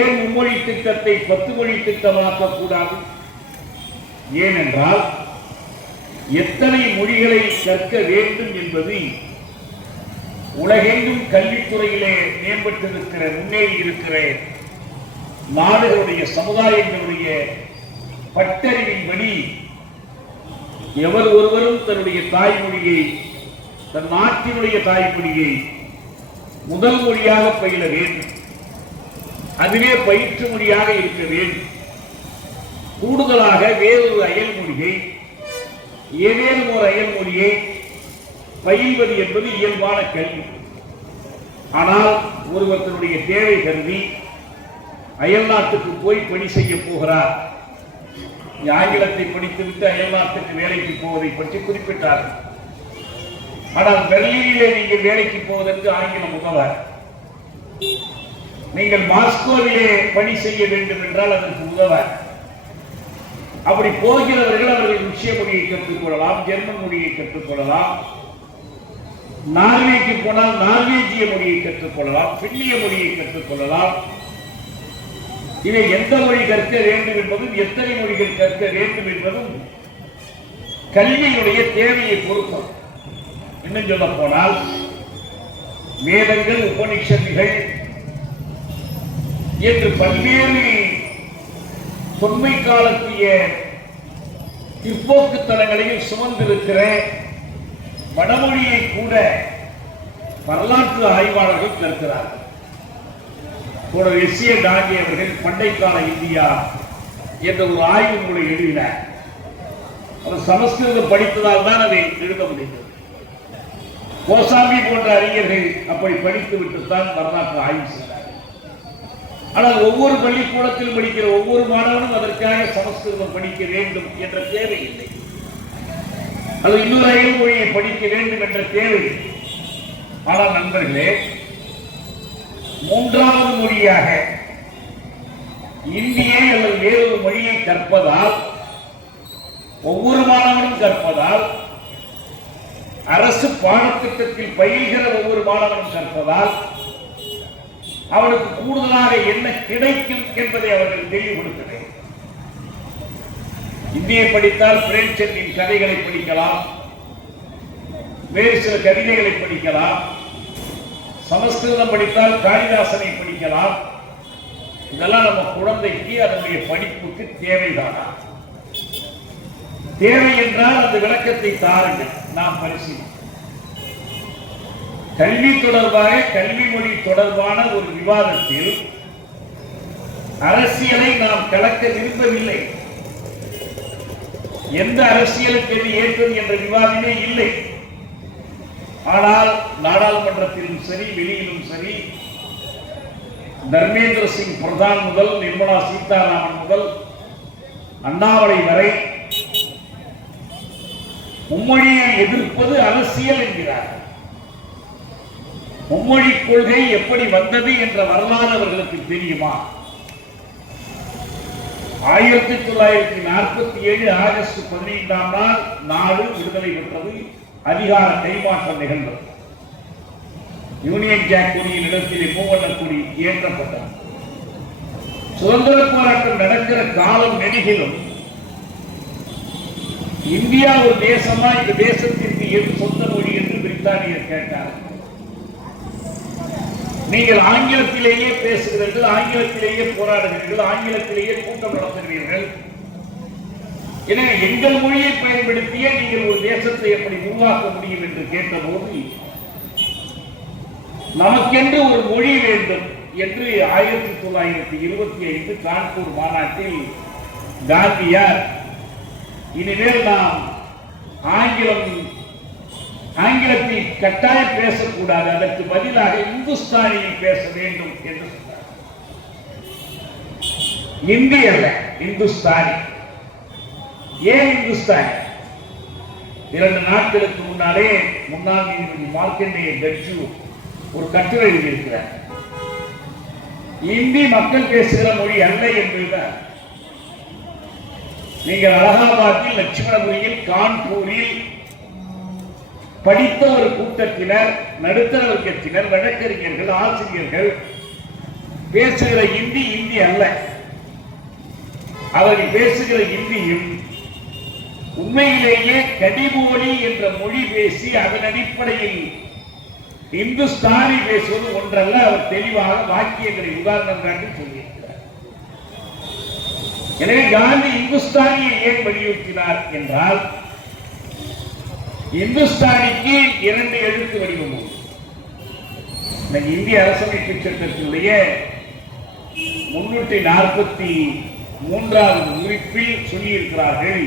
ஏன் மும்மொழி திட்டத்தை 10 மொழி திட்டமாக்க கூடாது? ஏனென்றால் எத்தனை மொழிகளை கற்க வேண்டும் என்பது உலகெங்கும் கல்வித்துறையிலே மேம்பட்டிருக்கிற முன்னேறி இருக்கிற நாடுகளுடைய சமுதாயங்களுடைய பட்டறிவின்படி எவர் ஒருவரும் தன்னுடைய தாய்மொழியை, தன் நாட்டினுடைய தாய்மொழியை முதல் மொழியாக பயில வேண்டும். அதுவே பயிற்று மொழியாக இருக்க வேண்டும். கூடுதலாக வேறொரு அயல்மொழியை, ஏதேனும் ஒரு அயல்மொழியை பயில்வது என்பது இயல்பான கல்வி. ஆனால் ஒருவர் தன்னுடைய தேவை கருதி அயல் நாட்டுக்கு போய் பணி செய்ய போகிறார். ஆங்கிலத்தை படித்துவிட்டு அயல் நாட்டுக்கு வேலைக்கு போவதை பற்றி குறிப்பிட்டார்கள். ஆனால் பெர்லினிலே நீங்கள் வேலைக்கு போவதற்கு ஆங்கிலம் உதவாது. நீங்கள் மாஸ்கோவிலே பணி செய்ய வேண்டும் என்றால் அதற்கு உதவாது. அப்படி போகிறவர்கள் அவர்கள் ருஷ்ய மொழியை கற்றுக்கொள்ளலாம், ஜெர்மன் மொழியை கற்றுக்கொள்ளலாம், நார்வேக்கு போனால் நார்வேஜிய மொழியை கற்றுக்கொள்ளலாம், பின்னிய மொழியை கற்றுக்கொள்ளலாம். இதை எந்த மொழி கற்க வேண்டும் என்பதும் எத்தனை மொழிகள் கற்க வேண்டும் என்பதும் கல்வியினுடைய தேவையை பொறுத்தது. இன்னும் சொல்ல போனால் வேதங்கள், உபனிஷத்துகள் என்று பல்வேறு தொன்மை காலத்திய பிற்போக்கு தலங்களையும் சுமந்திருக்கிற வடமொழியை கூட வரலாற்று ஆய்வாளர்கள் கற்கிறார்கள். எஸ்.ஏ. டாங்கி அவர்கள் பண்டைக்கால இந்தியா என்ற ஒரு ஆய்வு நூலை எழுதினார். அவர் சமஸ்கிருதம் படித்ததால் தான் அதை எழுத முடிந்தது. கோசாமி போன்ற அறிஞர்கள் அப்படி படித்துவிட்டுத்தான் வரலாற்று ஆய்வு செய்தார்கள். ஆனால் ஒவ்வொரு பள்ளிக்கூடத்தில் படிக்கிற ஒவ்வொரு மாணவனும் அதற்காக சமஸ்கிருதம் படிக்க வேண்டும் என்ற தேவை இல்லை. அது இன்னொரு அயல் மொழியை படிக்க வேண்டும் என்ற தேவை இல்லை. ஆனால் நண்பர்களே, மூன்றாவது மொழியாக இந்திய அல்லது வேறொரு மொழியை கற்பதால், ஒவ்வொரு மாணவனும் கற்பதால், அரசு பாடத்திட்டத்தில் பயில்கிற ஒவ்வொரு மாணவனும் கற்பதால் அவனுக்கு கூடுதலாக என்ன கிடைக்கும் என்பதை அவர்கள் தெளிவுபடுத்த வேண்டும். இந்தியை படித்தால் பிரேம்சந்தின் கதைகளை படிக்கலாம், வேறு சில கவிதைகளை படிக்கலாம். சமஸ்கிருதம் படித்தால் காளிதாசனை படிக்கலாம். இதெல்லாம் நம்ம குழந்தைக்கு அதனுடைய படிப்புக்கு தேவைதானா? தேவை என்றால் அந்த விளக்கத்தை தாருங்கள், நாம் பரிசீலிப்போம். கல்வி தொடர்பாக, கல்வி மொழி தொடர்பான ஒரு விவாதத்தில் அரசியலை நாம் கலக்க விரும்பவில்லை. எந்த அரசியலுக்கு எது ஏற்றது என்ற விவாதமே இல்லை. ஆனால் நாடாளுமன்றத்திலும் சரி, வெளியிலும் சரி, தர்மேந்திர சிங் பிரதான் முதல் நிர்மலா சீதாராமன் முதல் அண்ணாமலை வரை மும்மொழியை எதிர்ப்பது அரசியல் என்கிறார். மும்மொழி கொள்கை எப்படி வந்தது என்ற வரலாறு அவர்களுக்கு தெரியுமா? 1947 ஆகஸ்ட் 15ஆம் நாள் நாடு விடுதலை பெற்றது. அதிகார கைமாற்றம் நிகழ்ந்தது. யூனியன் ஜாக் கொடியின் இடத்திலே மூவண்ண கொடி ஏற்றப்பட்டது. சுதந்திர போராட்டம் நடக்கிற காலம் நெடுகிலும் இந்தியா ஒரு தேசமா, இந்த தேசத்திற்கு எது சொந்த மொழி என்று பிரித்தானியர் கேட்டார்கள். நீங்கள் ஆங்கிலத்திலேயே பேசுகிறீர்கள், ஆங்கிலத்திலேயே போராடுகிறீர்கள், ஆங்கிலத்திலேயே கூட்டம் நடத்துகிறீர்கள். எனவே எங்கள் மொழியை பயன்படுத்திய நீங்கள் ஒரு தேசத்தை எப்படி உருவாக்க முடியும் என்று கேட்டபோது நமக்கென்று ஒரு மொழி வேண்டும் என்று 1925 கான்பூர் மாநாட்டில் காந்தியார், இனிமேல் நாம் ஆங்கிலத்தில் கட்டாயம் பேசக்கூடாது, அதற்கு பதிலாக இந்துஸ்தானியில் பேச வேண்டும் என்று சொன்னார். இந்தி அல்ல, இந்துஸ்தானி. ஏன் இந்துஸ்தானி? 2 நாட்களுக்கு முன்னாலே முன்னாள் நீதிபதி மார்க்கண்டேய கட்ஜு ஒரு கட்டுரை எழுதியிருக்கிறார். இந்தி மக்கள் பேசுகிற மொழி அல்ல என்பதுதான். நீங்கள் அலகாபாத்தில், லட்சுமணபுரியில், கான்பூரில் படித்த ஒரு கூட்டத்தினர், நடுத்தர வர்க்கத்தினர், வழக்கறிஞர்கள், ஆசிரியர்கள் பேசுகிற இந்தி இந்தி அல்ல. அவர்கள் பேசுகிற இந்தியும் உண்மையிலேயே கடிமொழி என்ற மொழி பேசி அதன் அடிப்படையில் இந்துஸ்தானி பேசுவது ஒன்றல்ல. அவர் தெளிவாக வாக்கியங்களை உதாரணம் காட்டி சொல்லியிருக்கிறார். எனவே காந்தி இந்துஸ்தானியை ஏன் வலியுறுத்தினார் என்றால், இந்துஸ்தானிக்கு 2 எழுத்து வடிவம் உண்டு. இந்திய அரசமைப்பு சட்டத்தினுடைய 343வது உறுப்பில் சொல்லியிருக்கிறார்கள்,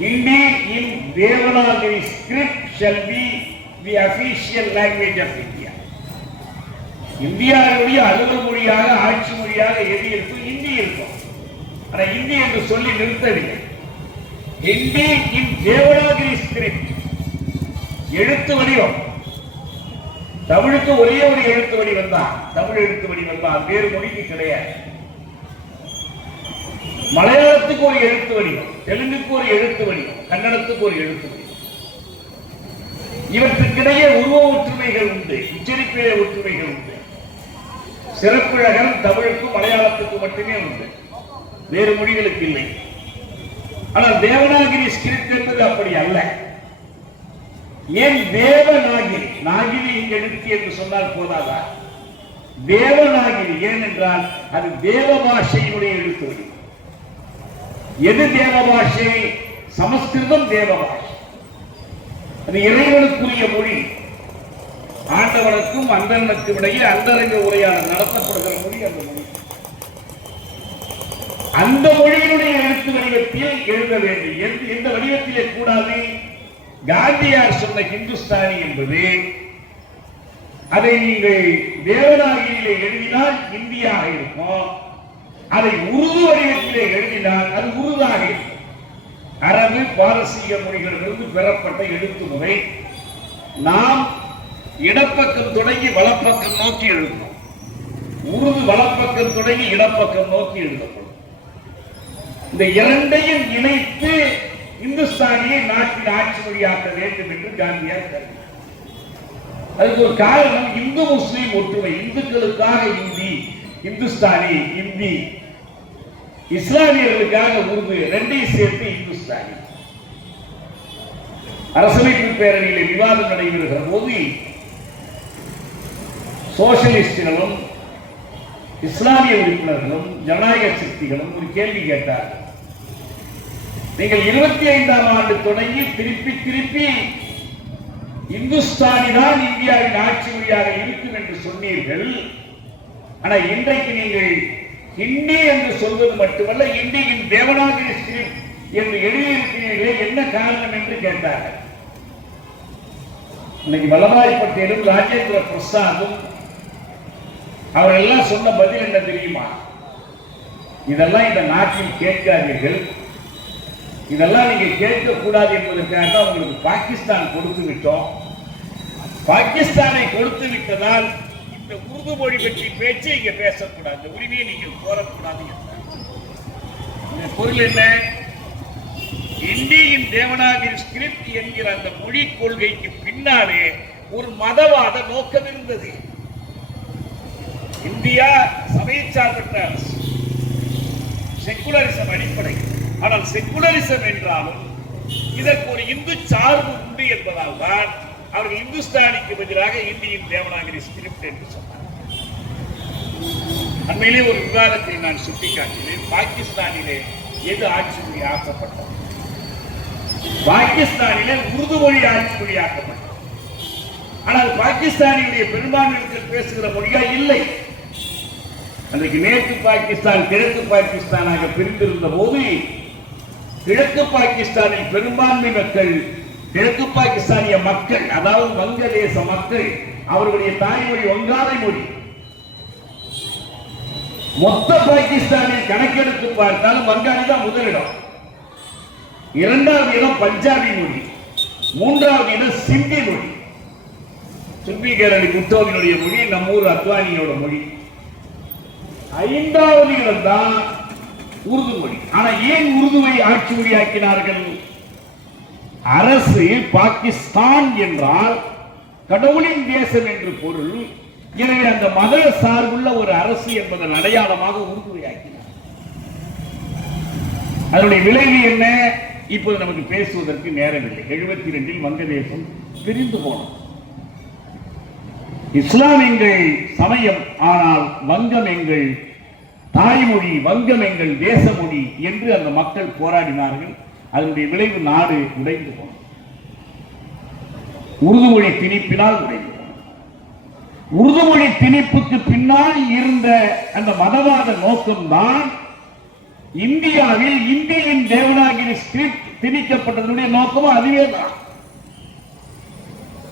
Hindi in Devanagari script shall be the official language of India. இந்தியாவுடைய அலுவல் மொழியாக ஆட்சி மொழியாக எது இருக்கும்? இந்தி இருக்கும். ஆனால் இந்தி என்று சொல்லி நிறுத்தவில்லை. Hindi in Devanagari script, எழுத்து வடிவம். தமிழுக்கு ஒரே ஒரு எழுத்து வடிவம் தான், தமிழ் எழுத்து வடிவம் தான், வேறு மொழிக்கு கிடையாது. மலையாளத்துக்கு ஒரு எழுத்து வடிவம், தெலுங்குக்கு ஒரு எழுத்து வடிவம், கன்னடத்துக்கு ஒரு எழுத்து வடிவம். இவற்றுக்கிடையே உருவ ஒற்றுமைகள் உண்டு, உச்சரிப்பிலே ஒற்றுமைகள் உண்டு. சிறப்பிழகம் தமிழுக்கும் மலையாளத்துக்கு மட்டுமே உண்டு, வேறு மொழிகளுக்கு இல்லை. ஆனால் தேவநாகிரி ஸ்கிரிப்ட் என்பது அப்படி அல்ல. ஏன் தேவநாகிரி? நாகிரி இங்கு எழுத்து என்று சொன்னால் போதாதா? தேவநாகிரி ஏனென்றால் அது தேவ பாஷையினுடைய எழுத்து வடிவம். எது தேவ பாஷை? சமஸ்கிருதம் தேவ பாஷை. அது இறைவனுக்குரிய மொழி. ஆண்டவனுக்கும் அந்தணனுக்கும் இடையே அந்தரங்க உரையாடல் நடத்தப்படுகிற மொழி அந்த மொழி. அந்த மொழியினுடைய எழுத்து வடிவத்தில் எழுத வேண்டும். எந்த வடிவத்திலே கூடாது? காந்தியார் சொன்ன ஹிந்துஸ்தானி என்பது, அதை நீங்கள் தேவநாகிரியிலே எழுதினால் இந்தியாக இருக்கும், அதை உருது வடிவத்திலே எழுதினால் அது உருதாக இருக்கும். அரபு பாரசீக மொழிகளிலிருந்து பெறப்பட்ட எழுத்து முறை. நாம் இடப்பக்கம் தொடங்கி வலப்பக்கம் நோக்கி எழுதணும். உருது வலப்பக்கம் தொடங்கி இடப்பக்கம் நோக்கி எழுதப்படும். இந்த இரண்டையும் இணைத்து இந்துஸ்தானியை நாட்டின் ஆட்சி மொழியாக்க வேண்டும் என்று காந்தியார் கருதினார். அதுக்கு ஒரு காரணம் இந்து முஸ்லீம் ஒற்றுமை. இந்துக்களுக்காக இந்தி, இந்துஸ்தானி இந்தி, இஸ்லாமியர்களுக்காக உருது, ரெண்டையும் சேர்த்து இந்துஸ்தானி. அரசமைப்பு பேரவையிலே விவாதம் நடைபெறுகிற போது சோசியலிஸ்டுகளும் இஸ்லாமிய உறுப்பினர்களும் ஜனநாயக சக்திகளும் ஒரு கேள்வி கேட்டார்கள். நீங்கள் 25ஆம் ஆண்டு தொடங்கி திருப்பி திருப்பி இந்துஸ்தானி தான் இந்தியாவின் ஆட்சி மொழியாக இருக்கும் என்று சொன்னீர்கள். ஆனால் இன்றைக்கு நீங்கள் ஹிந்தி என்று சொல்வது மட்டுமல்ல, இந்தியின் தேவநாகிரி ஸ்கிரிப்ட் என்று எழுதியிருக்கிறீர்களே, என்ன காரணம் என்று கேட்டார்கள். இன்னைக்கு வல்லபாய் பட்டேலும் ராஜேந்திர பிரசாதும் அவரெல்லாம் சொன்ன பதில் என்ன தெரியுமா? இதெல்லாம் இந்த நாட்டில் கேட்காதீர்கள், இதெல்லாம் நீங்க கேட்கக்கூடாது என்பதற்காக உங்களுக்கு பாகிஸ்தான் கொடுத்து விட்டோம். பாகிஸ்தானை கொடுத்து விட்டதால் இந்த உருது மொழி பற்றி பேச்சு இங்க பேசக்கூடாது, இந்த உரிமையை நீங்கள் கோரக்கூடாது என்றார். பொருள் என்ன? இந்தியின் தேவநாகிரி ஸ்கிரிப்ட் என்கிற அந்த மொழி கொள்கைக்கு பின்னாலே ஒரு மதவாத நோக்கம் இருந்தது. இந்தியா சமய சார்பற்ற அரசு, செக்குலரிசம் அடிப்படை. ஆனால் செக்குலரிசம் என்றாலும் இதற்கு ஒரு இந்து சார்பு உண்டு என்பதால் தான் அவர்கள் இந்துஸ்தானிக்கு பதிலாக இந்தியின் தேவநாகிரி ஸ்கிரிப்ட் என்று சொன்னார். அண்மையிலே ஒரு விவாதத்தை நான் சுட்டிக்காட்டினேன். பாகிஸ்தானிலே எது ஆட்சி மொழி ஆக்கப்பட்டது? பாகிஸ்தானிலே உருது மொழி ஆட்சி மொழி ஆக்கப்பட்டது. ஆனால் பாகிஸ்தானியுடைய பெரும்பான்மை மக்கள் பேசுகிற மொழியா இல்லை. அன்றைக்கு மேற்கு பாகிஸ்தான் கிழக்கு பாகிஸ்தானாக பிரிந்திருந்த போது கிழக்கு பாகிஸ்தானில் பெரும்பான்மை மக்கள், கிழக்கு பாகிஸ்தானிய மக்கள், அதாவது வங்கதேச மக்கள், அவர்களுடைய தாய்மொழி வங்காளி மொழி. மொத்த பாகிஸ்தானில் கணக்கெடுத்து பார்த்தாலும் வங்காளி தான் முதலிடம். இரண்டாவது இடம் பஞ்சாபி மொழி, மூன்றாவது இடம் சிந்தி மொழி. சுல்பிகரணி புத்தோவினுடைய மொழி, நம்மூர் அத்வானியோட மொழி. ஐந்தாவது இடம் தான் உருது மொழி. ஆனா ஏன் உருதுவை ஆட்சி மொழியாக்கினார்கள்? அரசு பாகிஸ்தான் என்றால் கடவுளின் தேசம் என்று பொருள். எனவே அந்த மத சார்புள்ள ஒரு அரசு என்பதன் அடையாளமாக உறுதியாக்கினார். அதனுடைய விளைவு என்ன? இப்போது நமக்கு பேசுவதற்கு நேரமில்லை. 72 வங்கதேசம் பிரிந்து போனோம். இஸ்லாம் எங்கள் சமயம், ஆனால் வங்கம் எங்கள் தாய்மொழி, வங்கம் எங்கள் தேசமொழி என்று அந்த மக்கள் போராடினார்கள். அதனுடைய விளைவு நாடு உடைந்து போனது. உருது மொழி திணிப்பினால் உடைந்து போனது. உருது மொழி திணிப்புக்கு பின்னால் இருந்த அந்த மதவாத நோக்கம்தான் இந்தியாவில் இந்தியின் தேவநாகரி ஸ்கிரிப்ட் திணிக்கப்பட்டதனுடைய நோக்கமும் அதுவே தான்.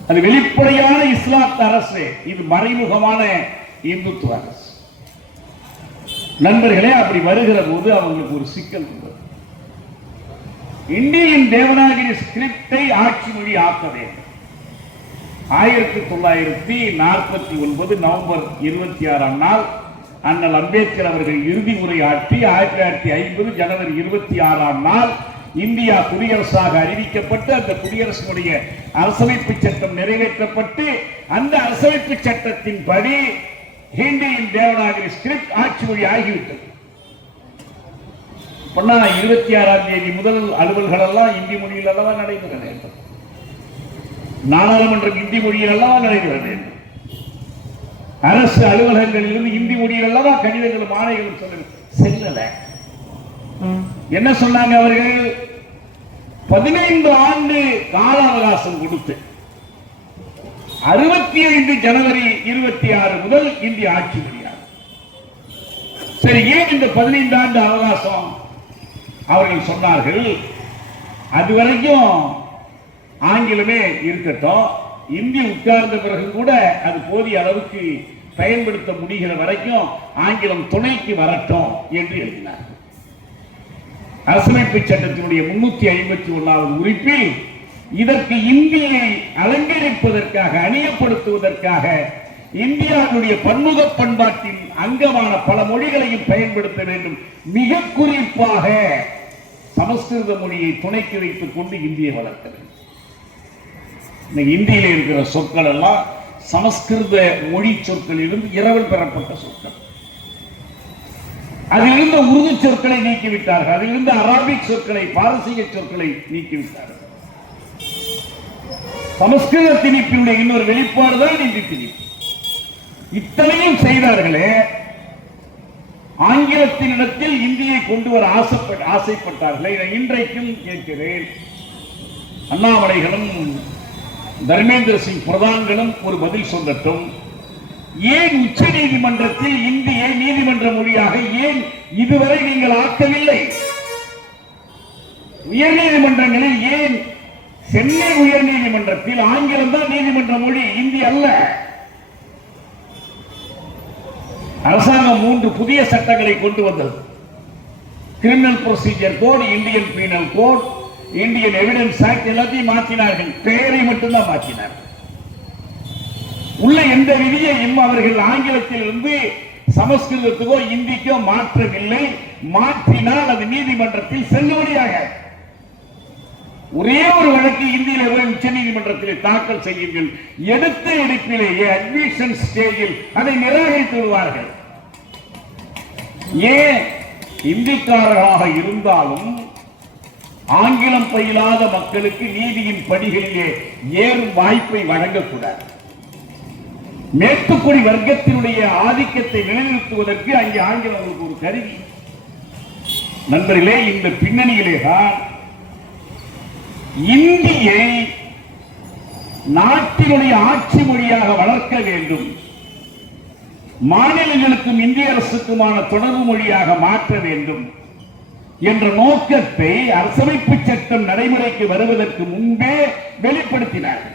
அது வெளிப்படையான இஸ்லாத் அரசு, இது மறைமுகமான இந்துத்துவ அரசு. நண்பர்களே, அப்படி வருகிற போது அவங்களுக்கு ஒரு சிக்கல் உள்ளது. இந்தியின் தேவநாகரி ஸ்கிரிப்டை ஆட்சி மொழி ஆக்க வேண்டும். 1949 நவம்பர் 26 நாள் அண்ணல் அம்பேத்கர் அவர்கள் இறுதி உரை ஆற்றி 1950 ஜனவரி 26 நாள் இந்தியா குடியரசாக அறிவிக்கப்பட்டு அந்த குடியரசுடைய அரசமைப்பு சட்டம் நிறைவேற்றப்பட்டு அந்த அரசமைப்பு சட்டத்தின் படி ஹிந்தியின் தேவநாகரி ஸ்கிரிப்ட் ஆட்சி மொழி ஆகிவிட்டது. 26ஆம் தேதி முதல் அலுவல்கள் எல்லாம் இந்தி மொழியில் அல்லவா நடைபெற வேண்டும். நாடாளுமன்றம் இந்தி மொழியில் அல்லவா நடைபெற வேண்டும். அரசு அலுவலகங்களிலிருந்து இந்தி மொழியில் அல்லவா கடிதங்களும் ஆணைகளும் செல்லல. என்ன சொன்னாங்க அவர்கள்? 15 ஆண்டு கால அவகாசம் கொடுத்து 65 ஜனவரி 26 முதல் இந்திய ஆட்சி மொழியாக. சரி, ஏன் இந்த 15 ஆண்டு அவகாசம்? அவர்கள் சொன்னார்கள், அதுவரைக்கும் ஆங்கிலமே இருக்கட்டும், இந்தி உட்கார்ந்த பிறகு கூட அது போதிய அளவுக்கு பயன்படுத்த முடிகிற வரைக்கும் ஆங்கிலம் துணைக்கு வரட்டும் என்று எழுதினார். அரசமைப்பு சட்டத்தினுடைய 351வது உறுப்பில் இதற்கு இந்தியை அலங்கரிப்பதற்காக, அணியப்படுத்துவதற்காக இந்தியாவுடைய பன்முக பண்பாட்டின் அங்கமான பல மொழிகளையும் பயன்படுத்த வேண்டும். மிக குறிப்பாக சமஸ்கிருத மொழியை துணைக்கு வைத்துக் கொண்டு இந்தியை வளர்க்க வேண்டும். இந்தியில இருக்கிற சொற்கள் எல்லாம் சமஸ்கிருத மொழி சொற்களிலிருந்து இரவல் பெறப்பட்ட சொற்கள். அதிலிருந்த உருது சொற்களை நீக்கிவிட்டார்கள். அதிலிருந்து அராபிக் சொற்களை, பாரசீக சொற்களை நீக்கிவிட்டார்கள். சமஸ்கிருத திணிப்பினுடைய இன்னொரு வெளிப்பாடுதான் இந்தி திணிப்பு. இத்தனையும் செய்தார்களே, ஆங்கிலத்தினிடத்தில் இந்தியை கொண்டு வர ஆசைப்பட்டார்களே. இன்றைக்கும் கேட்கிறேன், அண்ணாமலைகளும் தர்மேந்திர சிங் பிரதான்களும் ஒரு பதில் சொல்லட்டும். ஏன் உச்ச நீதிமன்றத்தில் இந்தியை நீதிமன்ற மொழியாக ஏன் இதுவரை நீங்கள் ஆக்கவில்லை? உயர் நீதிமன்றங்களில் ஏன்? சென்னை உயர் நீதிமன்றத்தில் ஆங்கிலம் தான் நீதிமன்ற மொழி, இந்தி அல்ல. அரசாங்கம் 3 புதிய சட்டங்களை கொண்டு வந்தது. Criminal procedure code, Indian penal code, Indian evidence act எல்லாத்தையும் மாற்றினார்கள். பெயரை மட்டும்தான் மாற்றினார்கள். உள்ள எந்த விதியையும் அவர்கள் ஆங்கிலத்தில் இருந்து சமஸ்கிருதத்துக்கோ இந்திக்கோ மாற்றவில்லை. மாற்றினால் அது நீதிமன்றத்தில் செல்லுபடியாக. ஒரே ஒரு வழக்கு இந்தியில உச்ச நீதிமன்றத்தில் தாக்கல் செய்யுங்கள். எடுத்த எடுப்பிலேயே அட்மிஷன் ஸ்டேஜில் அதை நிராகரித்து விடுவார்கள். ஏன்? இந்திக்காரர்களாக இருந்தாலும் ஆங்கிலம் பயிலாத மக்களுக்கு நீதியின் படிகளிலே ஏறும் வாய்ப்பை வழங்கக்கூடாது. மேட்டுக்குடி வர்க்கத்தினுடைய ஆதிக்கத்தை நிலைநிறுத்துவதற்கு அங்கே ஆங்கிலம் ஒரு கருவி. நண்பர்களே, இந்த பின்னணியிலேதான் இந்தியை நாட்டினுடைய ஆட்சி மொழியாக வளர்க்க வேண்டும், மாநிலங்களுக்கும் இந்திய அரசுக்குமான தொடர்பு மொழியாக மாற்ற வேண்டும் என்ற நோக்கத்தை அரசமைப்பு சட்டம் நடைமுறைக்கு வருவதற்கு முன்பே வெளிப்படுத்தினார்கள்.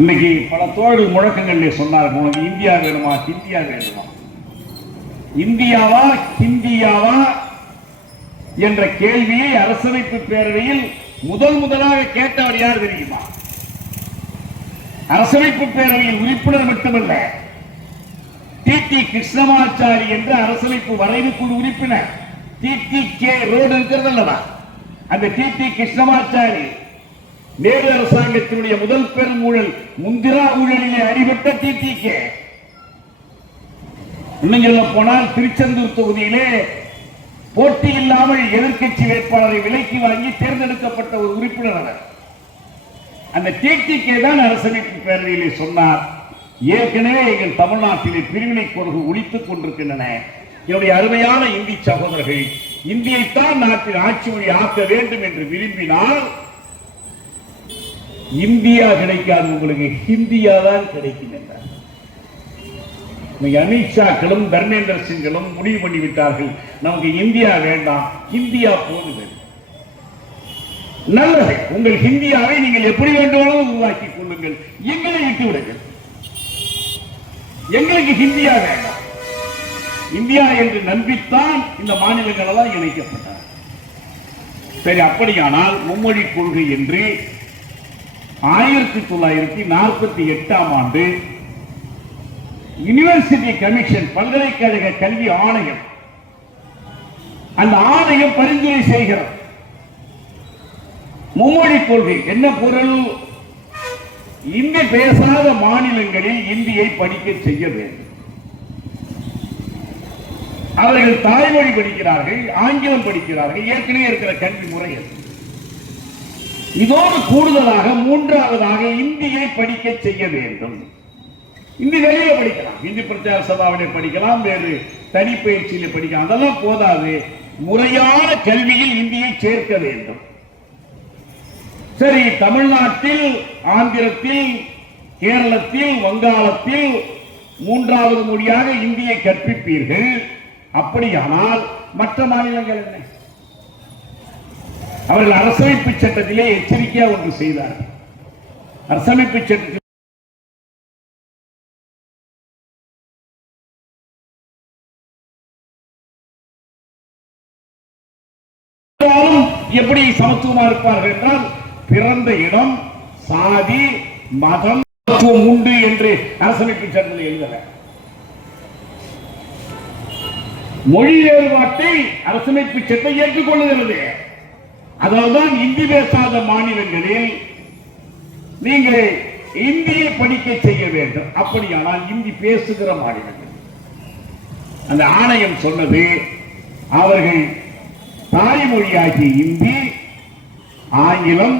இன்னைக்கு பல தோழர்கள் முழக்கங்களில் சொன்னார்கள், உனக்கு இந்தியா வேணுமா, ஹிந்தியா வேணுமா, இந்தியாவா ஹிந்தியாவா என்ற கேள்வியை அரசமைப்பு பேரவையில் முதலாக கேட்டவர் யார் தெரியுமா? அரசமைப்பு பேரவையில் உறுப்பினர் மட்டுமல்ல, டி கிருஷ்ணமாச்சாரி என்ற அரசமைப்பு வரைவு குழு உறுப்பினர். டி ரோடு இருக்கிறது அல்லவா, அந்த டி கிருஷ்ணமாச்சாரி நேரு அரசாங்கத்தினுடைய முதல் பெரும் ஊழல் முந்திரா ஊழலிலே அடிபட்ட டிடிக. இன்னும் சொல்ல போனால் திருச்செந்தூர் தொகுதியிலே போட்டி இல்லாமல் எதிர்க்கட்சி வேட்பாளரை விலைக்கு வாங்கி தேர்ந்தெடுக்கப்பட்ட ஒரு உறுப்பினர் அவர். அந்த டிடிக தான் அரசமைப்பு பேரவையிலே சொன்னார், ஏற்கனவே எங்கள் தமிழ்நாட்டிலே பிரிவினை கோடுகள் ஒழித்துக் கொண்டிருக்கின்றன. என்னுடைய அருமையான இந்தி சகோதரர்கள், இந்தியைத்தான் நாட்டில் ஆட்சி மொழி ஆக்க வேண்டும் என்று விரும்பினால் இந்தியா கிடைக்காது, உங்களுக்கு ஹிந்தியா தான் கிடைக்கும் என்றார். அமித்ஷாக்களும் தர்மேந்திர சிங்களும் முடிவு பண்ணிவிட்டார்கள், நமக்கு இந்தியா வேண்டாம், இந்தியா போதும். நல்லது, உங்கள் ஹிந்தியாவை நீங்கள் எப்படி வேண்டுமானாலும் உருவாக்கி கொள்ளுங்கள், எங்களை விட்டு விடுங்கள், எங்களுக்கு ஹிந்தியா வேண்டாம். இந்தியா என்று நம்பித்தான் இந்த மாநிலங்கள் எல்லாம் இணைக்கப்பட்டன. சரி, அப்படியானால் மும்மொழி கொள்கை என்று 1948ஆம் ஆண்டு யுனிவர்சிட்டி கமிஷன், பல்கலைக்கழக கல்வி ஆணையம், அந்த ஆணையம் பரிந்துரை செய்கிறது. மும்மொழி கொள்கை என்ன பொருள்? இந்தி பேசாத மாநிலங்களில் இந்தியை படிக்க செய்ய வேண்டும். அவர்கள் தாய்மொழி படிக்கிறார்கள், ஆங்கிலம் படிக்கிறார்கள், ஏற்கனவே இருக்கிற கல்வி முறை. இதோடு கூடுதலாக மூன்றாவதாக இந்தியை படிக்க செய்ய வேண்டும். இந்தி வெளியில படிக்கலாம், இந்தி பிரச்சார சபாவிலே படிக்கலாம், வேறு தனி பயிற்சியில படிக்கலாம், அதெல்லாம் போதாது, முறையான கல்வியில் இந்தியை சேர்க்க வேண்டும். சரி, தமிழ்நாட்டில், ஆந்திரத்தில், கேரளத்தில், வங்காளத்தில் மூன்றாவது மொழியாக இந்தியை கற்பிப்பீர்கள். அப்படியானால் மற்ற மாநிலங்கள் என்ன? அவர்கள் அரசமைப்பு சட்டத்திலே எச்சரிக்கையா ஒன்று செய்தார்கள். அரசமைப்பு சட்டத்தில் எப்படி சமத்துவமா இருப்பார்கள் என்றால், பிறந்த இடம், சாதி, மதம் உண்டு என்று அரசமைப்பு சட்டத்தில் எழுதல. மொழி வேறுபாட்டை அரசமைப்பு சட்டம் ஏற்றுக்கொள்ளுகிறது. அதனால்தான் இந்தி பேசாத மாநிலங்களில் நீங்கள் இந்தியை படிக்க செய்ய வேண்டும். அப்படியானால் இந்தி பேசுகிற மாநிலங்கள், அந்த ஆணையம் சொன்னது, அவர்கள் தாய்மொழியாகிய இந்தி, ஆங்கிலம்,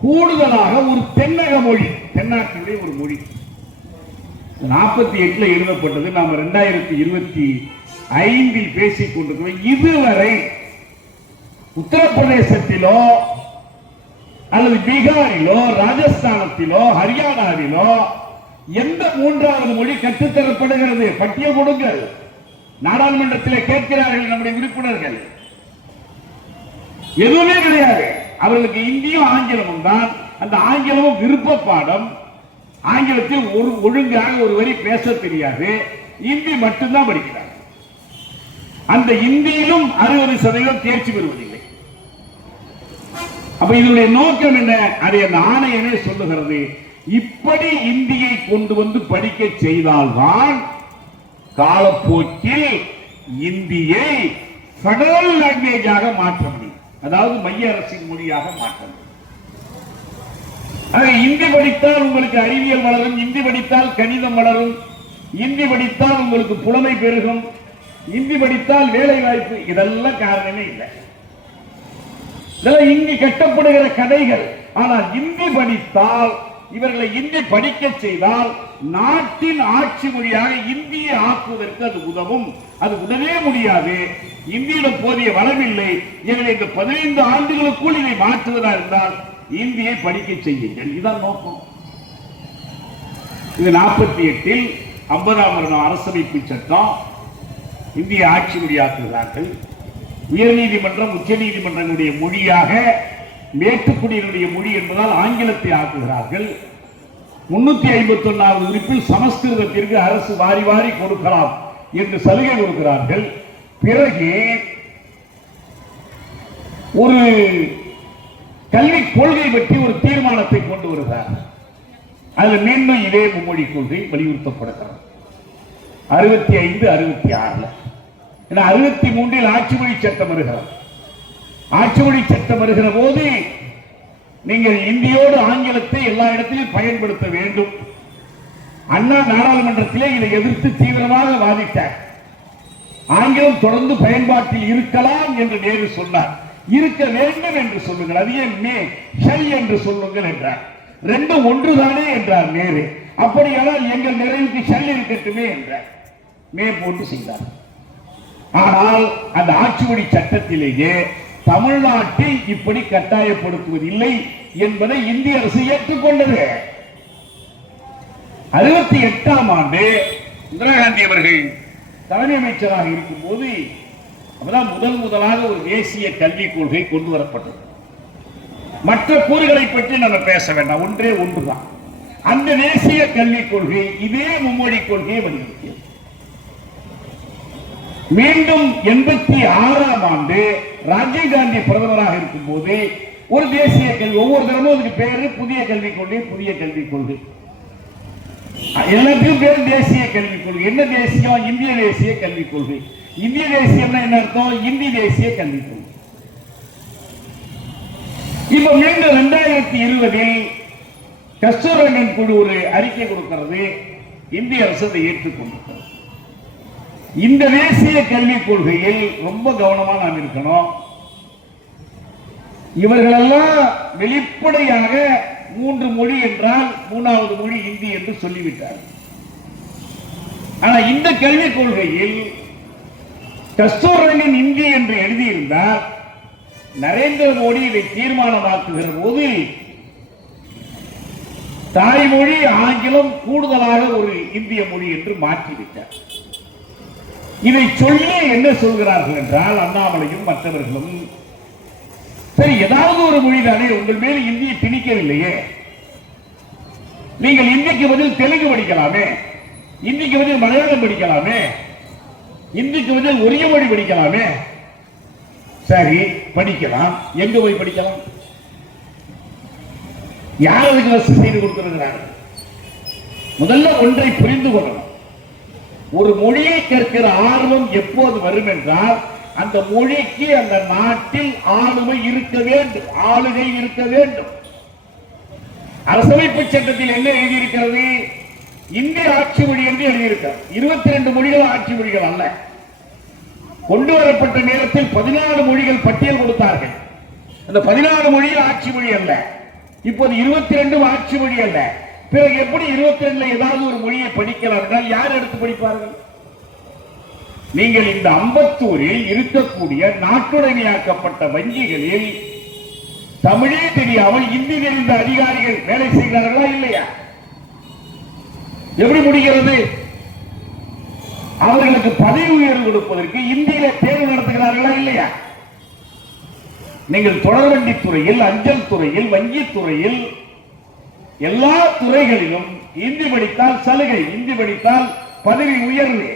கூடுதலாக ஒரு தென்னக மொழி, தென்னாட்டினுடைய ஒரு மொழி 48 எழுதப்பட்டது. நாம் 2025 பேசிக் கொண்டிருக்கிறோம். இதுவரை உத்தரப்பிரதேசத்திலோ அல்லது பீகாரிலோ, ராஜஸ்தானத்திலோ, ஹரியானாவிலோ எந்த மூன்றாவது மொழி கற்றுத்தரப்படுகிறது? பட்டியல் கொடுங்கள். நாடாளுமன்றத்தில் கேட்கிறார்கள் நம்முடைய உறுப்பினர்கள். எதுவுமே கிடையாது. அவர்களுக்கு இந்தியும் ஆங்கிலமும் தான். அந்த ஆங்கிலமும் விருப்ப பாடம். ஆங்கிலத்தில் ஒழுங்காக ஒரு வரி பேச தெரியாது, இந்தி மட்டும்தான் படிக்கிறார். அந்த இந்தியிலும் 60% தேர்ச்சி பெறுவதில்லை. அப்ப இதனுடைய நோக்கம் என்ன? அதை அந்த ஆணையமே சொல்லுகிறது. இப்படி இந்தியை கொண்டு வந்து படிக்க செய்தால்தான் காலப்போக்கில் இந்தியை பெடரல் லாங்குவேஜாக மாற்ற முடியும், அதாவது மைய அரசின் மொழியாக மாற்ற முடியும். இந்தி படித்தால் உங்களுக்கு அறிவியல் வளரும், இந்தி படித்தால் கணிதம் வளரும், இந்தி படித்தால் உங்களுக்கு புலமை பெருகும், இந்தி படித்தால் வேலை வாய்ப்பு, இதெல்லாம் காரணமே இல்லை. இங்கு கட்டப்படுகிற கதைகள். ஆனால் இந்தி படித்தால், இவர்களை இந்தி படிக்க செய்தால் நாட்டின் ஆட்சி மொழியாக இந்தியை ஆக்குவதற்கு அது உதவும். அது உடனே முடியாது, இந்தியிடம் போதிய வளமில்லை. எனவே இந்த 15 ஆண்டுகளுக்குள் இதை மாற்றுவதா இருந்தால் இந்தியை படிக்க செய்யுங்கள், இதுதான் நோக்கம். இது 48 50ஆம் வருடம் அரசமைப்பு சட்டம் இந்திய ஆட்சி மொழியாக்குகிறார்கள். உயர்நீதிமன்றம், உச்ச நீதிமன்றங்களுடைய மொழியாக மேட்டுக்குடியினுடைய மொழி என்பதால் ஆங்கிலத்தை ஆக்குகிறார்கள். 351வது உறுப்பில் சமஸ்கிருதத்திற்கு அரசு வாரி வாரி கொடுக்கலாம் என்று சலுகை கொடுக்கிறார்கள். பிறகு ஒரு கல்விக் கொள்கை பற்றி ஒரு தீர்மானத்தை கொண்டு வருகிறார். அதில் மீண்டும் இதே மும்மொழி கொள்கை வலியுறுத்தப்படுகிறது. 65, 66 63 ஆட்சி மொழி சட்டம் வருகிறது. ஆட்சி மொழி சட்டம் வருகிற போது நீங்கள் இந்தியோடு ஆங்கிலத்தை எல்லா இடத்திலும் பயன்படுத்த வேண்டும். அண்ணா நாடாளுமன்றத்திலே இதை எதிர்த்து தீவிரமாக வாதிட்டார். ஆங்கிலம் தொடர்ந்து பயன்பாட்டில் இருக்கலாம் என்று நேரு சொன்னார். இருக்க வேண்டும் என்று சொல்லுங்கள், அது ஏன் மே ஷல் என்று சொல்லுங்கள் என்றார். ரெண்டும் ஒன்றுதானே என்றார் நேரு. அப்படியானால் எங்கள் நிறைவுக்கு ஷல் இருக்கட்டுமே என்றார். மே போட்டு செய்தார். ஆனால் அந்த ஆட்சிமொழி சட்டத்திலேயே தமிழ்நாட்டில் இப்படி கட்டாயப்படுத்துவதில்லை என்பதை இந்திய அரசு ஏற்றுக்கொண்டது. 68ஆம் ஆண்டு இந்திரா காந்தி அவர்கள் தலைமை அமைச்சராக இருக்கும் போது அப்பதான் முதலாக ஒரு தேசிய கல்விக் கொள்கை கொண்டு வரப்பட்டது. மற்ற கூறுகளை பற்றி நம்ம பேச வேண்டாம், ஒன்றே ஒன்றுதான். அந்த தேசிய கல்விக் கொள்கை இதே மும்மொழி கொள்கையை வலியுறுத்தியது. மீண்டும் 86ஆம் ஆண்டு ராஜீவ்காந்தி பிரதமராக இருக்கும் போது ஒரு தேசிய கல்வி, ஒவ்வொரு தரமும் அதுக்கு பேரு புதிய கல்விக் கொள்கை, புதிய கல்விக் கொள்கை, எல்லாத்தையும் பேர் தேசிய கல்விக் கொள்கை. என்ன தேசியம்? இந்திய தேசிய கல்விக் கொள்கை. இந்திய தேசியம் என்ன அர்த்தம்? இந்தி தேசிய கல்விக் கொள்கை. இப்ப மீண்டும் 2020 கஸ்தூரங்கன் குழு ஒரு அறிக்கை கொடுக்கிறது. இந்திய அரசு அதை ஏற்றுக்கொண்டிருக்கிறது. இந்த தேசிய கல்விக் கொள்கையில் ரொம்ப கவனமா நாம் இருக்கணும். இவர்களெல்லாம் வெளிப்படையாக 3 மொழி என்றால் 3வது மொழி இந்தி என்று சொல்லிவிட்டார். ஆனா இந்த கல்விக் கொள்கையில் கஸ்தூரங்கன் இந்தி என்று எழுதியிருந்தால் நரேந்திர மோடி இதை தீர்மானமாக்குகிற போது தாய்மொழி ஆங்கிலம் கூடுதலாக ஒரு இந்திய மொழி என்று மாற்றிவிட்டார். இதை சொல்லி என்ன சொல்கிறார்கள் என்றால் அண்ணாமலையும் மற்றவர்களும், சரி ஏதாவது ஒரு மொழி தானே, உங்கள் மேல் இந்தியை திணிக்கவில்லையே, நீங்கள் இந்திக்கு பதில் தெலுங்கு படிக்கலாமே, இந்திக்கு பதில் மலையாளம் படிக்கலாமே, இந்திக்கு பதில் ஒரே மொழி படிக்கலாமே. சரி படிக்கலாம், எங்க போய் படிக்கலாம்? யார் அதுக்கு வசதி செய்து கொடுத்திருக்கிறார்கள்? முதல்ல ஒன்றை புரிந்து கொள்ளணும். ஒரு மொழியை கற்கிற ஆர்வம் எப்போது வரும் என்றால் அந்த மொழிக்கு அந்த நாட்டில் ஆளுமை இருக்க வேண்டும், ஆளுகை இருக்க வேண்டும். அரசமைப்பு சட்டத்தில் என்ன எழுதியிருக்கிறது? இந்திய ஆட்சி மொழி என்று எழுதியிருக்கிறார். 22 மொழிகள் ஆட்சி மொழிகள் அல்ல. கொண்டு வரப்பட்ட நேரத்தில் 14 மொழிகள் பட்டியல் கொடுத்தார்கள். அந்த 14 மொழிகள் ஆட்சி மொழி அல்ல. இப்போது 22 ஆட்சி மொழி அல்ல. பிறகு எப்படி 22 ஏதாவது ஒரு மொழியை படிக்கலாம் என்றால் யார் எடுத்து படிப்பார்கள்? நீங்கள் இந்த அம்பத்தூரில் இருக்கக்கூடிய நாட்டுடைமையாக்கப்பட்ட வங்கிகளில் தமிழே தெரியாமல் இந்தி தெரிந்த அதிகாரிகள் வேலை செய்கிறார்களா இல்லையா? எப்படி முடிகிறது? அவர்களுக்கு பதவி உயர்வு கொடுப்பதற்கு இந்தியில தேர்வு நடத்துகிறார்களா இல்லையா? நீங்கள் தொடர்வண்டி துறையில், அஞ்சல் துறையில், வங்கி துறையில், எல்லா துறைகளிலும் இந்தி படித்தால் சலுகை, இந்தி படித்தால் பதவி உயர்வு,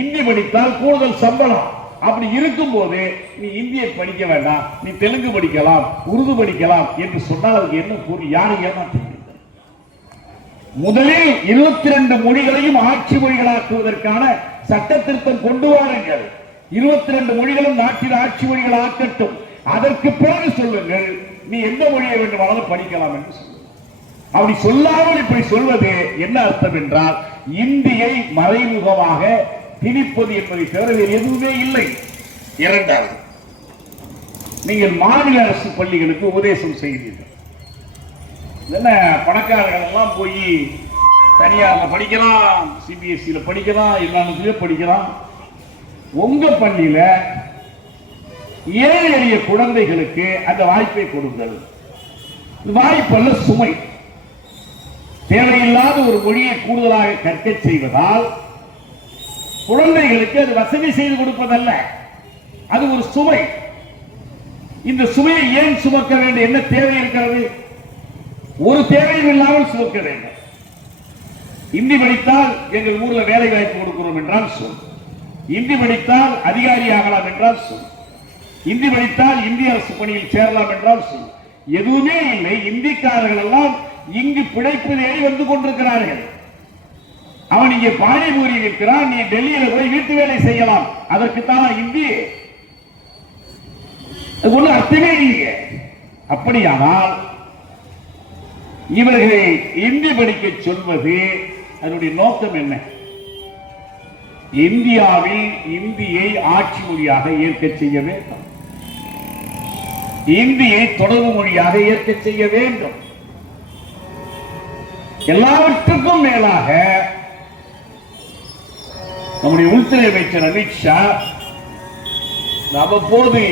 இந்தி படித்தால் கூடுதல் சம்பளம். அப்படி இருக்கும் போது நீ இந்தியை படிக்க வேண்டாம், நீ தெலுங்கு படிக்கலாம், உருது படிக்கலாம் என்று சொன்னால் அதுக்கு என்ன பொருள்? யாரை ஏமாற்றுகிறது? முதலில் 22 மொழிகளையும் ஆட்சி மொழிகளாக்குவதற்கான சட்ட திருத்தம் கொண்டு வாருங்கள். 22 மொழிகளும் நாட்டின் ஆட்சி மொழிகள் ஆக்கட்டும். அதற்கு பிறகு சொல்லுங்கள் நீ எந்த மொழியை வேண்டுமானாலும் படிக்கலாம் என்று சொல்லுங்கள். அப்படி சொல்லாமல் இப்படி சொல்வது என்ன அர்த்தம் என்றால் இந்தியை மறைமுகமாக திணிப்பது என்பதை தவிர வேறு எதுவுமே இல்லை. இரண்டாவது, நீங்கள் மாநில அரசு பள்ளிகளுக்கு உபதேசம் செய்தீர்கள். என்ன பணக்காரர்கள் எல்லாம் போய் தனியார்ல படிக்கலாம், சிபிஎஸ்இல படிக்கலாம், எல்லா படிக்கலாம். உங்க பள்ளியில ஏழை எளிய குழந்தைகளுக்கு அந்த வாய்ப்பை கொடுங்கள். வாய்ப்பல்ல, சுமை. தேவையில்லாத ஒரு மொழியை கூடுதலாக கற்க செய்வதால் குழந்தைகளுக்கு அது வசதி செய்து கொடுப்பதல்ல, அது ஒரு சுமை. இந்த சுமையை ஏன் சுமக்க வேண்டும்? என்ன தேவை இருக்கிறது? ஒரு தேவையும் இல்லாமல் சுமக்க வேண்டும். இந்தி படித்தால் எங்கள் ஊர்ல வேலை வாய்ப்பு கொடுக்கிறோம் என்றால் சொல், இந்தி படித்தால் அதிகாரி ஆகலாம் என்றால் சொல், இந்தி படித்தால் இந்திய அரசு பணியில் சேரலாம் என்றால் சொல். எதுவுமே இல்லை. இந்திக்காரர்கள் எல்லாம் இங்கு பிழைப்பு தேடி வந்து கொண்டிருக்கிறார்கள். அவன் இங்கே பானிபூரி இருக்கிறான், நீ டெல்லியில போய் வீட்டு வேலை செய்யலாம். அதற்குத்தான் இந்தி. ஒன்றும் அர்த்தமே இல்லையே. அப்படியானால் இவர்கள் இந்தி படிக்க சொல்வது அதனுடைய நோக்கம் என்ன? இந்தியாவில் இந்தியை ஆட்சி மொழியாக ஏற்க செய்ய வேண்டும், இந்தியை தொடர்பு மொழியாக ஏற்க செய்ய வேண்டும். எல்லாவற்றுக்கும் மேலாக நம்முடைய உள்துறை அமைச்சர் அமித்ஷா அவ்வப்போது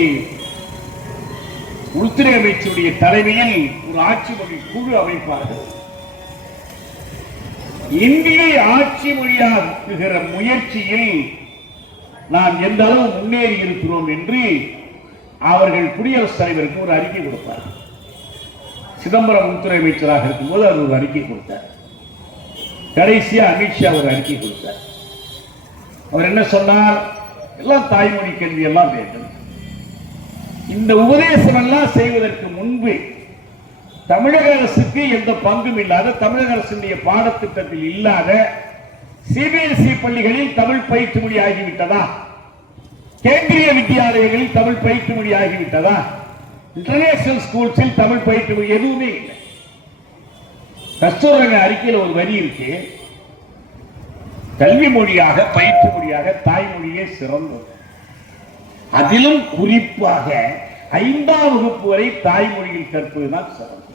உள்துறை அமைச்சருடைய தலைமையில் ஒரு ஆட்சி மொழி குழு அமைப்பார்கள். இந்தியை ஆட்சி மொழியாக்குகிற முயற்சியில் நாம் எந்த அளவு முன்னேறி இருக்கிறோம் என்று அவர்கள் குடியரசுத் தலைவருக்கு ஒரு அறிக்கை கொடுத்தார். சிதம்பரம் உள்துறை அமைச்சராக இருக்கும்போது அவர் ஒரு அறிக்கை கொடுத்தார். கடைசியா அமித்ஷா ஒரு அறிக்கை கொடுத்தார். அவர் என்ன சொன்னார்? எல்லாம் தாய்மொழி கல்வி எல்லாம் வேண்டும். இந்த உபதேசம் எல்லாம் செய்வதற்கு முன்பு தமிழக அரசுக்கு எந்த பங்கும் இல்லாத, தமிழக அரசுடைய பாடத்திட்டத்தில் இல்லாத சிபிஎஸ்இ பள்ளிகளில் தமிழ் பயிற்று மொழி ஆகிவிட்டதா? கேந்திரிய வித்தியாலயங்களில் தமிழ் பயிற்று மொழி ஆகிவிட்டதா? இன்டர்நேஷனல் ஸ்கூல்ஸில் தமிழ் பயிற்று மொழி எதுவுமே இல்லை. கஸ்தூரி அறிக்கையில் ஒரு வரி இருக்கு, கல்வி மொழியாக பயிற்று மொழியாக தாய்மொழியே சிறந்தது. அதிலும் குறிப்பாக 5ஆம் வகுப்பு வரை தாய்மொழியில் கற்பதுதான் சிறந்தது.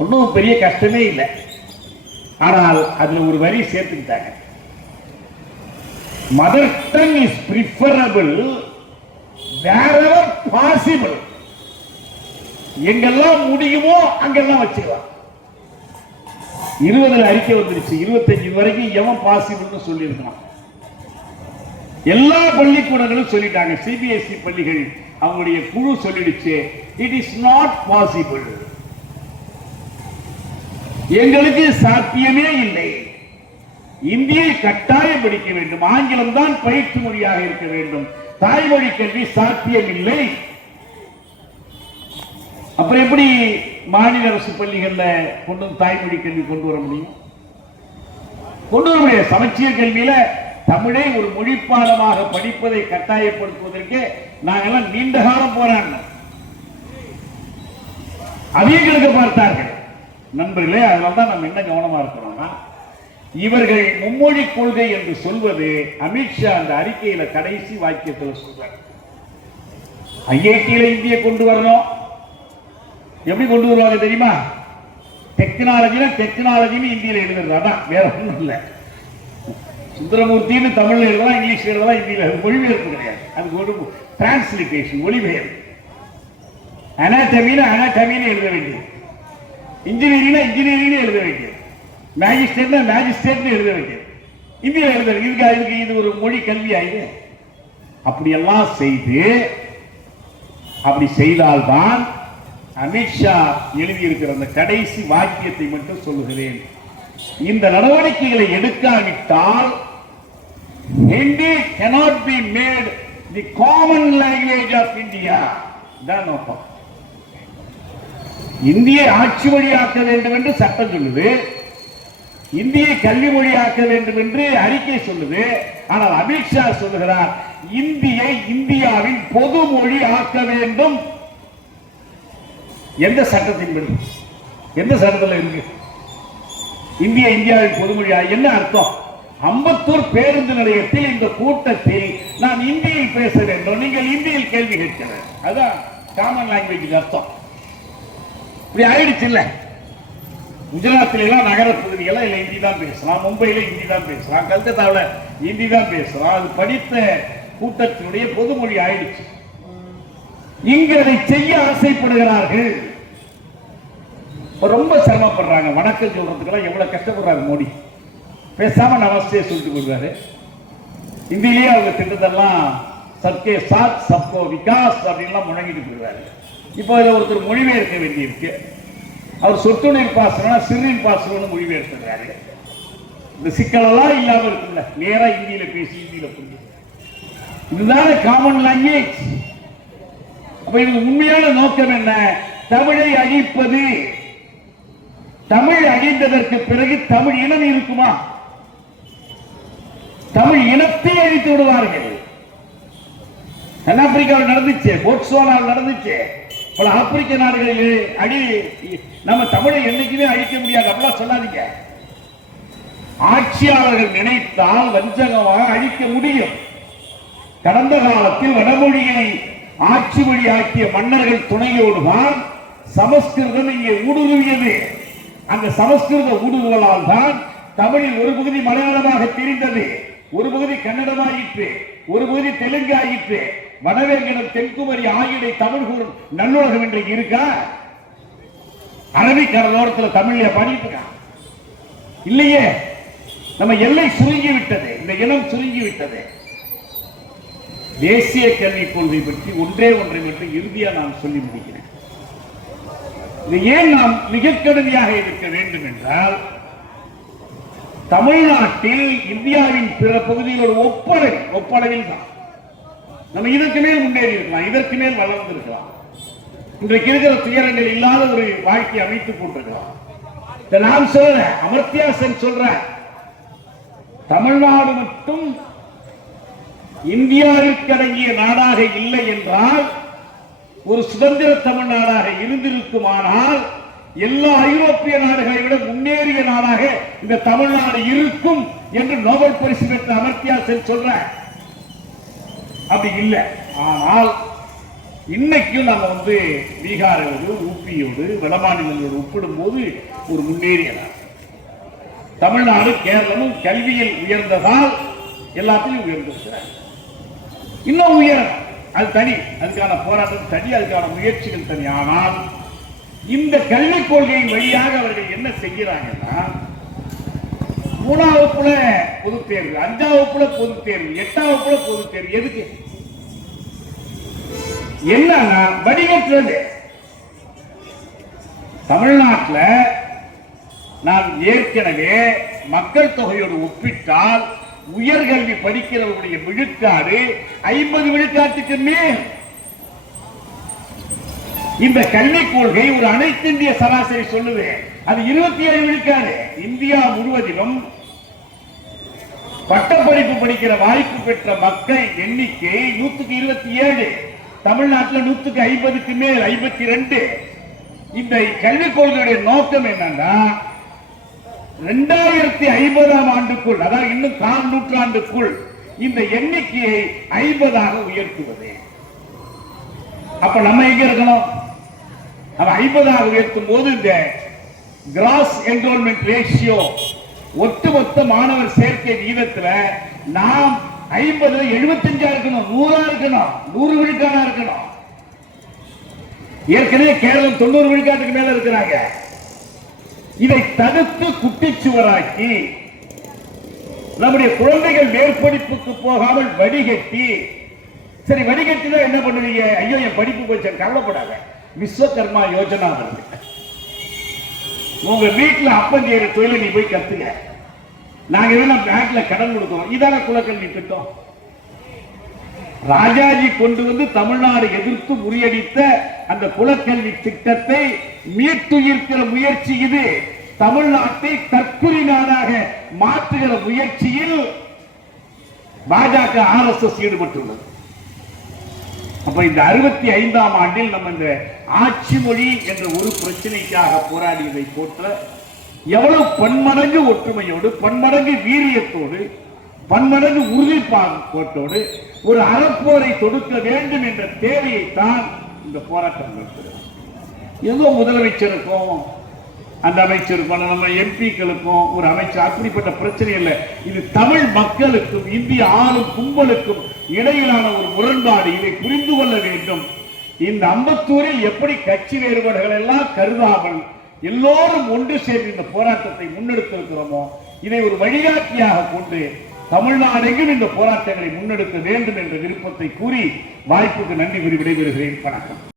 ஒன்றும் பெரிய கஷ்டமே இல்லை. ஆனால் அதுல ஒரு வரி சேர்த்துக்கிட்டாங்க, மதர் டங் இஸ் பிரிஃபரபிள் வேரெவர் பாசிபிள். எங்கெல்லாம் முடியுமோ அங்கெல்லாம் வச்சுக்கலாம். 20 அறிக்கை வந்துருச்சு, 25 வரைக்கும் எவன் பாசிபிள் சொல்லியிருக்கான். எல்லா பள்ளிக்கூடங்களும் சொல்லிட்டாங்க. சிபிஎஸ்இ பள்ளிகள் அவங்களுடைய குழு சொல்லிடுச்சு, இட் இஸ் நாட் பாசிபிள், எங்களுக்கு சாத்தியமே இல்லை. இந்தியை கட்டாயம் படிக்க வேண்டும், ஆங்கிலம் தான் பயிற்று மொழியாக இருக்க வேண்டும், தாய்மொழி கல்வி சாத்தியம் இல்லை. அப்புறம் எப்படி மாநில அரசு பள்ளிகள்ல கொண்டு தாய்மொழி கல்வி கொண்டு வர முடியும்? கொண்டு வர முடியாது. சமச்சீர் கல்வியில தமிழை ஒரு மொழிப்பாடமாக படிப்பதை கட்டாயப்படுத்துவதற்கு நாங்கெல்லாம் நீண்ட காலம் போராடினோம். அதையும் கெடுக்க பார்த்தார்கள். நண்பர்களே, அதனால்தான் நம்ம என்ன கவனமா இருக்கிறோம்னா, இவர்கள் மும்மொழி கொள்கை என்று சொல்வது அமித்ஷா அந்த அறிக்கையில கடைசி வாக்கியத்தில் சொல்றார். ஐஐடியில இந்தியை கொண்டு வரணும். எப்படி கொண்டு வருவாங்க தெரியுமா? டெக்னாலஜின்னு இந்தியில எழுதுறது, அதான் வேற ஒன்றும் இல்லை. சுந்தரமூர்த்தின்னு தமிழ்ல எழுதலாம், இங்கிலீஷ்ல எழுதலாம், இந்தியில மொழிபெயர்ப்பு கிடையாது. அதுக்கு ஒரு டிரான்ஸ்லிட்டேஷன், மொழிபெயர்ப்பு. அனாட்டமின்னு எழுத வேண்டியது, இன்ஜினியரிங் எழுத வேண்டியது, மேஜிஸ்ட்ரேட்னு எழுத வேண்டியது, இந்தியில எழுத. இதுக்கு இது ஒரு மொழி கல்வி ஆயுது. அப்படியெல்லாம் செய்து, அப்படி செய்தால்தான் அமித்ஷா எழுதியிருக்கிற அந்த கடைசி வாக்கியத்தை மட்டும் சொல்லுகிறேன், இந்த நடவடிக்கைகளை எடுக்காவிட்டால் Hindi cannot be made the common language of India. தான் நோக்கம். இந்தியை ஆட்சி மொழியாக்க வேண்டும் என்று சட்டம் சொல்லுது, இந்தியை கல்வி மொழியாக்க வேண்டும் என்று அறிக்கை சொல்லுது. ஆனால் அமித்ஷா சொல்லுகிறார், இந்தியை இந்தியாவின் பொது மொழி ஆக்க வேண்டும். எந்த சட்டத்தின்படி? எந்த சட்டத்தில் இருக்கு இந்திய இந்தியாவின் பொதுமொழியா? என்ன அர்த்தம்? அம்பத்தூர் பேருந்து நிலையத்தில் இந்த கூட்டத்தில் நான் இந்தியில் பேச வேண்டும், நீங்கள் இந்தியில் கேள்வி கேட்கிறேன், அதான் காமன் லாங்குவேஜ் அர்த்தம். இப்படி ஆயிடுச்சு இல்ல? குஜராத்தில் எல்லாம் நகர பகுதியெல்லாம் இல்ல ஹிந்தி தான் பேசலாம், மும்பையில ஹிந்தி தான் பேசலாம், கல்கத்தாவில் ஹிந்தி தான் பேசலாம். அது படித்த கூட்டத்தினுடைய பொதுமொழி ஆயிடுச்சு. இங்கு அதை செய்ய ஆசைப்படுகிறார்கள். ரொம்ப சிரமப்படுறாங்க. வணக்கம் சொல்றதுக்கெல்லாம் எவ்வளவு கஷ்டப்படுறாங்க மோடி. பேசாம நமஸ்தே சொல்லிட்டு போடுவாரு. இந்தியிலேயே அவங்க திட்டத்தெல்லாம் சப்கே சாத் சப்கோ விகாஸ் அப்படின்லாம் முழங்கிட்டு போடுவாரு. இப்போ இதை ஒருத்தர் மொழிபெயர்க்க வேண்டியிருக்கு. அவர் சொட்டு நீர் பாசனம் சிறுநீர் பாசனம்னு மொழிபெயர்க்கிறாரு. இந்த சிக்கலெல்லாம் இல்லாம இருக்குல்ல, நேரா இந்தியில பேசி இந்தியில புரிஞ்சு, இதுதான காமன் லாங்குவேஜ். அப்ப இதுக்கு உண்மையான நோக்கம் என்ன? தமிழை அழிப்பது. தமிழ் அழிந்ததற்கு பிறகு தமிழ் இனம் இருக்குமா? தமிழ் இனத்தை அழித்து விடுவார்கள். தென்னாப்பிரிக்காவில் நடந்துச்சு, போட்ஸ்வானாவில் நடந்துச்சு, பல ஆப்பிரிக்க நாடுகளிலே நம்ம தமிழை என்னைக்குமே அழிக்க முடியாது அப்படிலாம் சொல்லாதீங்க. ஆட்சியாளர்கள் நினைத்தால் வஞ்சகமாக அழிக்க முடியும். கடந்த காலத்தில் வடமொழியை ஆட்சி மொழியாக்கிய மன்னர்கள் துணையோடுதான் சமஸ்கிருதம் இங்கே ஊடுருவியது. அந்த சமஸ்கிருத ஊடுருவலால் தான் தமிழில் ஒரு பகுதி மலையாளமாக தெரிந்தது, ஒரு பகுதி கன்னடமாயிற்று, ஒரு பகுதி தெலுங்கு ஆயிற்று. வடவேங்கடம் தென்குமரி ஆகிய தமிழ் கூறும் நல்லுலகம் இன்றைக்கு இருக்கா? அரபிக் கடலோரத்தில் தமிழ்ல பாடிட்டு இல்லையே. நம்ம எல்லை சுருங்கி விட்டது, இந்த இனம் சுருங்கி விட்டது. தேசிய கல்விக் கொள்கை பற்றி ஒன்றை பற்றி இறுதியா நான் சொல்லி முடிக்கிறேன். இது ஏன் நாம் மிக கடுமையாக இருக்க வேண்டும் என்றால், தமிழ்நாட்டில் இந்தியாவின் பிற பகுதிகளோடு ஒப்பளவில் தான் நம்ம இதற்கு மேல் முன்னேறி இருக்கலாம், இதற்கு மேல் வளர்ந்திருக்கலாம். இன்றைக்கு இருக்கிற துயரங்கள் இல்லாத ஒரு வாழ்க்கை அமைத்துக் கொண்டிருக்கலாம். நான் சொல்ற அமர்த்தியா சென் சொல்ற தமிழ்நாடு மட்டும் இந்தியாவிற்கு அடங்கிய நாடாக இல்லை என்றால், ஒரு சுதந்திர தமிழ்நாடாக இருந்திருக்குமானால் எல்லா ஐரோப்பிய நாடுகளை விட முன்னேறிய நாடாக இந்த தமிழ்நாடு இருக்கும் என்று நோபல் பரிசு பெற்ற அமர்த்தியா சென் சொல்ற. அப்படி இல்லை. ஆனால் இன்னைக்கும் நம்ம பீகாரோடு ஊபியோடு வடமாநிலங்களோடு ஒப்பிடும் போது ஒரு முன்னேறிய நாடு. தமிழ்நாடு கேரளமும் கல்வியில் உயர்ந்ததால் எல்லாத்திலும் உயர்ந்திருக்கிறார். இன்னும் உயரம் அது தனி, அதுக்கான போராட்டம் தனி, அதுக்கான முயற்சிகள் தனி. ஆனால் இந்த கல்விக் கொள்கையின் வழியாக அவர்கள் என்ன செய்கிறாங்கன்னா, 3ஆம் வகுப்புல பொது தேர்வு, 5ஆம் வகுப்புல பொது தேர்வு, 8ஆம் வகுப்புல பொது தேர்வு. எதுக்கு? என்னன்னா வடிகட்டுறது. தமிழ்நாட்டில் நான் ஏற்கனவே மக்கள் தொகையோடு ஒப்பிட்டால் உயர்கல்வி படிக்கிறவருடைய விழுக்காடு 50 விழுக்காட்டுக்கு மேல். இந்த கல்விக் கொள்கை ஒரு அனைத்து இந்திய சராசரி சொல்லுது, அது 27 விழுக்காடு. இந்தியா முழுவதிலும் பட்டப்படிப்பு படிக்கிற வாய்ப்பு பெற்ற மக்கள் எண்ணிக்கை 127, தமிழ்நாட்டில் 150க்கு மேல் 52. இந்த கல்விக் கொள்கையுடைய நோக்கம் என்னன்னா, 2050ஆம் ஆண்டுக்குள், அதாவது இன்னும் கால் நூற்றாண்டுக்குள் இந்த எண்ணிக்கையை 50ஆக உயர்த்துவது. அப்ப நம்ம எங்க இருக்கணும்? 50ஆக உயர்த்தும் போது இந்த கிராஸ் என்ரோல்மெண்ட் ரேஷியோ, ஒட்டுமொத்த மாணவர் சேர்க்கை வீதத்துல நாம் 50 75 இருக்கணும், 100 இருக்கணும், 100 விழுக்காடா இருக்கணும். ஏற்கனவே கேரளம் 90 விழுக்காட்டுக்கு மேல இருக்கிறாங்க. இதை தடுத்து குட்டிச்சுவராக்கி நம்முடைய குழந்தைகள் மேற்படிப்புக்கு போகாமல் வடிகட்டி, சரி வடிகட்டி தான் என்ன பண்ணுவீங்க? ஐயோ என் படிப்பு போச்சு, கவலைப்படாத, விஸ்வகர்மா யோஜனா வருது. உங்க வீட்டுல அப்பஞ்சேரி தொழிலை நீ போய் கத்துங்க, நாங்க இதெல்லாம் பேங்க்ல கடன் கொடுக்கிறோம். இதான குலக்கல்வி திட்டம். ராஜாஜி கொண்டு வந்து தமிழ்நாடு எதிர்த்து முறியடித்த அந்த குலக்கல்வி திட்டத்தை மீட்டுயிர்க்கிற முயற்சி இது. தமிழ்நாட்டை தற்குறி நாடாக மாற்றுகிற முயற்சியில் பாஜக RSS ஈடுபட்டுள்ளது. அப்ப இந்த 65ஆம் ஆண்டில் நம்ம இந்த ஆட்சி மொழி என்ற ஒரு பிரச்சனைக்காக போராடியதை போற்ற எவ்வளவு பன்மடங்கு ஒற்றுமையோடு, பன்மடங்கு வீரியத்தோடு, பன்மடங்கு உறுதிப்பாட்டோடு ஒரு அறப்போரை தொடுக்க வேண்டும் என்ற தேவையைத்தான் இந்த போராட்டம் நடத்துகிறது. ஏதோ முதலமைச்சருக்கும் அந்த அமைச்சருக்கும் நம்ம எம்பிக்களுக்கும் ஒரு அமைச்சர் அப்படிப்பட்ட பிரச்சனை இல்லை. இது தமிழ் மக்களுக்கும் இந்திய ஆளும் கும்பலுக்கும் இடையிலான ஒரு முரண்பாடு. இதை புரிந்து கொள்ள வேண்டும். இந்த அம்பத்தூரில் எப்படி கட்சி வேறுபாடுகள் எல்லாம் கருதாமல் எல்லோரும் ஒன்று சேர்ந்து இந்த போராட்டத்தை முன்னெடுத்திருக்கிறோமோ, இதை ஒரு வழிகாட்டியாக கொண்டு தமிழ்நாடெங்கும் இந்த போராட்டங்களை முன்னெடுக்க வேண்டும் என்ற விருப்பத்தை கூறி வாய்ப்புக்கு நன்றி கூறி விடைபெறுகிறேன். வணக்கம்.